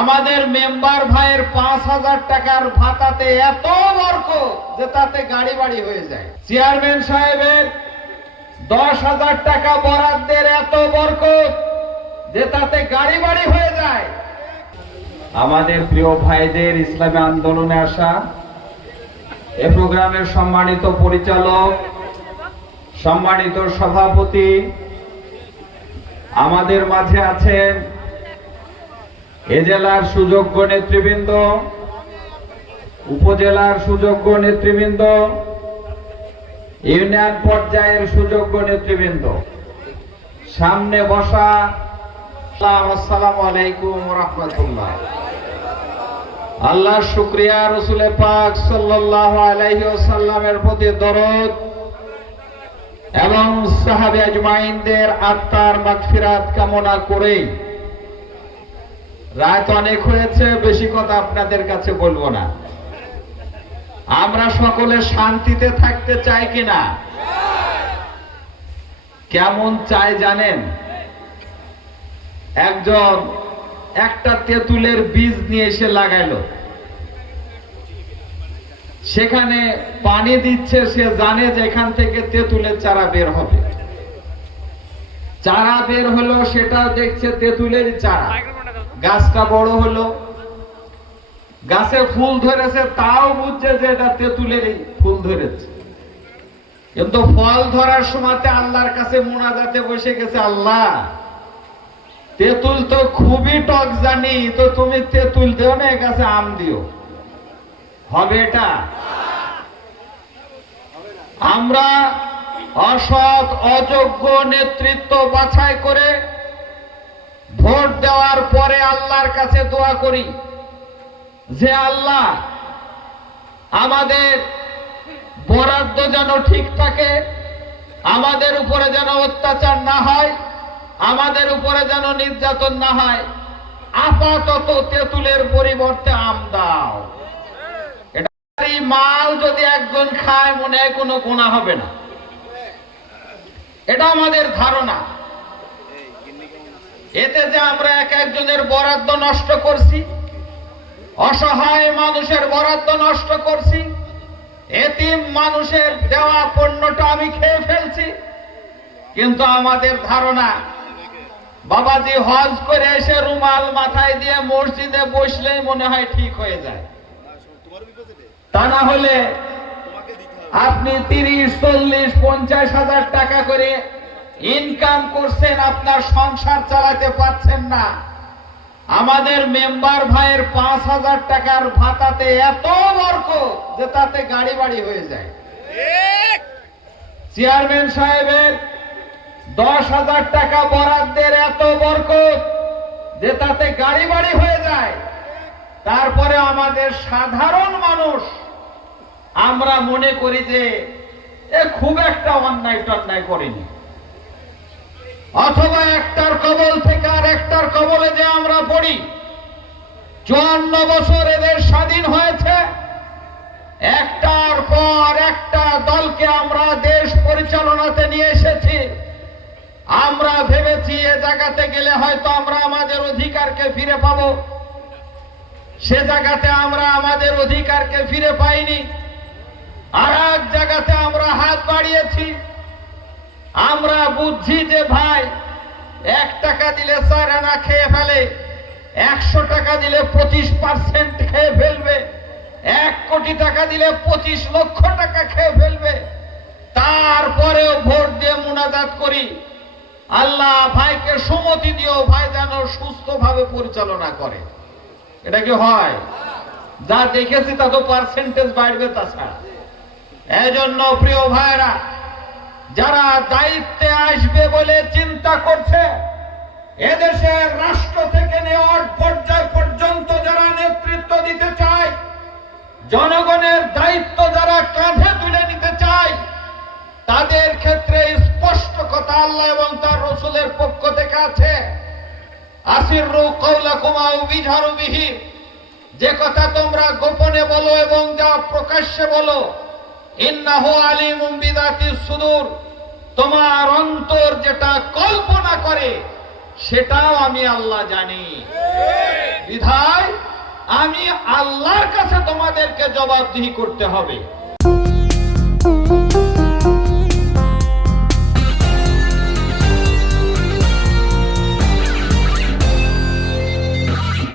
আমাদের মেম্বার ভাইয়ের পাঁচ হাজার টাকার ভাতাতে এত বর্ক যে তাতে গাড়ি বাড়ি হয়ে যায়। চেয়ারম্যান সাহেবের দশ হাজার টাকা বরাদ্দের এত বর্ক যে তাতে গাড়ি বাড়ি হয়ে যায়। আমাদের প্রিয় ভাইদের ইসলামী আন্দোলনে আসা এ প্রোগ্রামের সম্মানিত পরিচালক, সম্মানিত সভাপতি আমাদের মাঝে আছেন এ জেলার সুযোগ্য নেতৃবৃন্দ, উপজেলার সুযোগ্য নেতৃবৃন্দ, ইউনিয়ন পর্যায়ের সুযোগ্য নেতৃবৃন্দ। সামনে বসা আসসালামু আলাইকুম রহমতুল্লাহ। আল্লাহ শুক্রিয়া রসুলে পাক সাল্লাল্লাহু আলাইহি ওয়াসাল্লামের প্রতি দরদ এবং সাহাবে আজমাইনদের আত্মার মাগফিরাত কামনা করেই রাত অনেক হয়েছে, বেশি কথা আপনাদের কাছে বলব না। আমরা সকলে শান্তিতে থাকতে চাই কিনা? কেমন চাই জানেন? একজন একটা তেঁতুলের বীজ নিয়ে এসে লাগাইলো। সেখানে পানি দিচ্ছে, সে জানে যে এখান থেকে তেঁতুলের চারা বের হবে। চারা বের হলো সেটা দেখছে তেঁতুলের চারা। গাছটা বড় হলো। গাছে ফুল ধরেছে, তাও বুঝছে যে এটা তেঁতুলের ফুল ধরেছে। কিন্তু ফল ধরার সময়তে আল্লাহর কাছে মোনাজাতে বসে গেছে, আল্লাহ, তেঁতুল তো খুবই টক জানি, তো তুমি তেঁতুল দিও না গাছে আম দিও। হবে এটা? আমরা অসৎ, অযোগ্য নেতৃত্ব বাছাই করে ভোট দেওয়ার পরে আল্লাহর কাছে দোয়া করি যে আল্লাহ, আমাদের বরাদ্দ যেন ঠিক থাকে, আমাদের উপরে যেন অত্যাচার না হয়, আমাদের উপরে যেন নির্যাতন না হয়, আপাতত তেঁতুলের পরিবর্তে আম দাও। মাল যদি একজন খায় মনে হয় কোনো গুণা হবে না। এটা আমাদের ধারণা। এতে যে আমরা এক একজনের বরাদ্দ নষ্ট করছি, অসহায় মানুষের বরাদ্দ নষ্ট করছি, এতিম মানুষের দেওয়া পণ্যটা আমি খেয়ে ফেলছি, কিন্তু আমাদের ধারণা, বাবাজি হজ করে এসে রুমাল মাথায় দিয়ে মসজিদে বসলেই মনে হয় ঠিক হয়ে যায়। তা না হলে আপনি তিরিশ, চল্লিশ, পঞ্চাশ হাজার টাকা করে ইনকাম করছেন, আপনার সংসার চালাতে পারছেন না। আমাদের মেম্বার ভাইয়ের পাঁচ হাজার টাকার ভাতাতে এত বর্ক যে তাতে গাড়ি বাড়ি হয়ে যায়। চেয়ারম্যান সাহেবের দশ হাজার টাকা বরাদ্দের এত বর্ক যে তাতে গাড়ি বাড়ি হয়ে যায়। তারপরে আমাদের সাধারণ মানুষ, আমরা মনে করি যে এ খুব একটা অন্যায় টন্যায় করেনি। অথবা একটার কবল থেকে আর একটার কবলে যে আমরা পড়ি, চুয়ান্ন বছর এদের স্বাধীন হয়েছে। একটার পর একটা দলকে আমরা দেশ পরিচালনাতে নিয়ে এসেছি। আমরা ভেবেছি এ জায়গাতে গেলে হয়তো আমরা আমাদের অধিকারকে ফিরে পাব। সে জায়গাতে আমরা আমাদের অধিকারকে ফিরে পাইনি। আর এক জায়গাতে আমরা হাত বাড়িয়েছি। আমরা বুঝছি যে ভাই, এক টাকা দিলে চার আনা খেয়ে ফেলে, একশো টাকা দিলে পঁচিশ পার্সেন্ট খেয়ে ফেলবে, এক কোটি টাকা দিলে পঁচিশ লক্ষ টাকা খেয়ে ফেলবে। তারপরেও ভোট দিয়ে মুনাজাত করি। আল্লাহ ভাইকে সুমতি দিও ভাই যেন সুস্থভাবে পরিচালনা করে। এটা কি হয়? যা দেখেছি তা তো পার্সেন্টেজ বাড়বে তাছাড়া। এই জন্য প্রিয় ভাইরা যারা দায়িত্বে আসবে বলে চিন্তা করছে, এদেশের রাষ্ট্র থেকে নেওয়ার পর্যায় পর্যন্ত যারা নেতৃত্ব দিতে চায়, জনগণের দায়িত্ব যারা কাঁধে তুলে নিতে চায়, তাদের ক্ষেত্রে স্পষ্ট কথা আল্লাহ এবং তার রসুলের পক্ষ থেকে আছে। আসিরু যে কথা তোমরা গোপনে বলো এবং যা প্রকাশ্যে বলো ইন্নাহু আলিমুম বিদাতি সুদূর। তোমার অন্তর যেটা কল্পনা করে সেটাও আমি আল্লাহ জানি। বিধায় আমি আল্লাহর কাছে তোমাদেরকে জবাবদিহি করতে হবে।